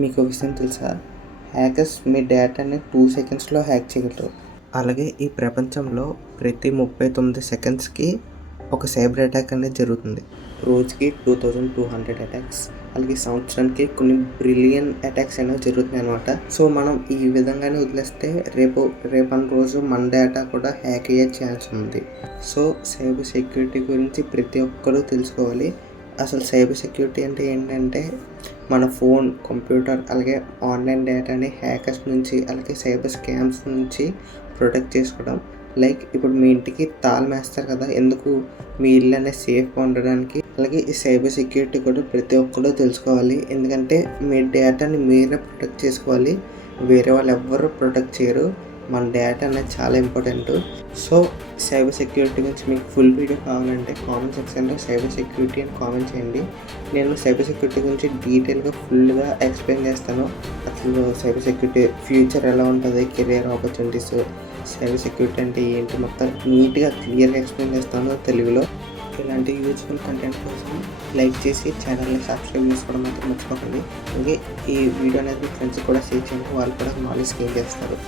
మీకు విషయం తెలుసా? హ్యాకర్స్ మీ డేటాని 2 సెకండ్స్‌లో హ్యాక్ చేయగలరు. అలాగే ఈ ప్రపంచంలో ప్రతి 39 సెకండ్స్‌కి ఒక సైబర్ అటాక్ అనేది జరుగుతుంది. రోజుకి 2200 అటాక్స్, అలాగే సంవత్సరానికి కొన్ని బిలియన్ అటాక్స్ అనేవి జరుగుతున్నాయి అనమాట. సో మనం ఈ విధంగానే వదిలేస్తే రేపటి రోజు మన డేటా కూడా హ్యాక్ అయ్యే ఛాన్స్ ఉంది. సో సైబర్ సెక్యూరిటీ గురించి ప్రతి ఒక్కరూ తెలుసుకోవాలి. అసలు సైబర్ సెక్యూరిటీ అంటే ఏంటంటే మన ఫోన్, కంప్యూటర్ అలాగే ఆన్లైన్ డేటాని హ్యాకర్స్ నుంచి అలాగే సైబర్ స్కామ్స్ నుంచి ప్రొటెక్ట్ చేసుకోవడం. లైక్ ఇప్పుడు మీ ఇంటికి తాళం వేస్తారు కదా, ఎందుకు? మీ ఇల్లు అనేది సేఫ్గా ఉండడానికి. అలాగే ఈ సైబర్ సెక్యూరిటీ కూడా ప్రతి ఒక్కరు తెలుసుకోవాలి. ఎందుకంటే మీ డేటాని మీరే ప్రొటెక్ట్ చేసుకోవాలి, వేరే వాళ్ళు ఎవ్వరూ ప్రొటెక్ట్ చేయరు. మన డేటా అనేది చాలా ఇంపార్టెంట్. సో సైబర్ సెక్యూరిటీ గురించి మీకు ఫుల్ వీడియో కావాలంటే కామెంట్ సెక్షన్లో సైబర్ సెక్యూరిటీ అని కామెంట్ చేయండి. నేను సైబర్ సెక్యూరిటీ గురించి డీటెయిల్గా ఫుల్గా ఎక్స్ప్లెయిన్ చేస్తాను. అసలు సైబర్ సెక్యూరిటీ ఫ్యూచర్ ఎలా ఉంటుంది, కెరియర్ ఆపర్చునిటీస్, సైబర్ సెక్యూరిటీ అంటే ఏంటి, మొత్తం నీట్గా క్లియర్గా ఎక్స్ప్లెయిన్ చేస్తాను తెలుగులో. ఇలాంటి యూజ్ఫుల్ కంటెంట్ కోసం లైక్ చేసి ఛానల్ని సబ్స్క్రైబ్ చేసుకోవడం మాత్రం మర్చిపోకండి. అలాగే ఈ వీడియో అనేది మీ ఫ్రెండ్స్ కూడా షేర్ చేయండి, వాళ్ళు కూడా నాలెడ్జ్ గెయిన్ చేస్తారు.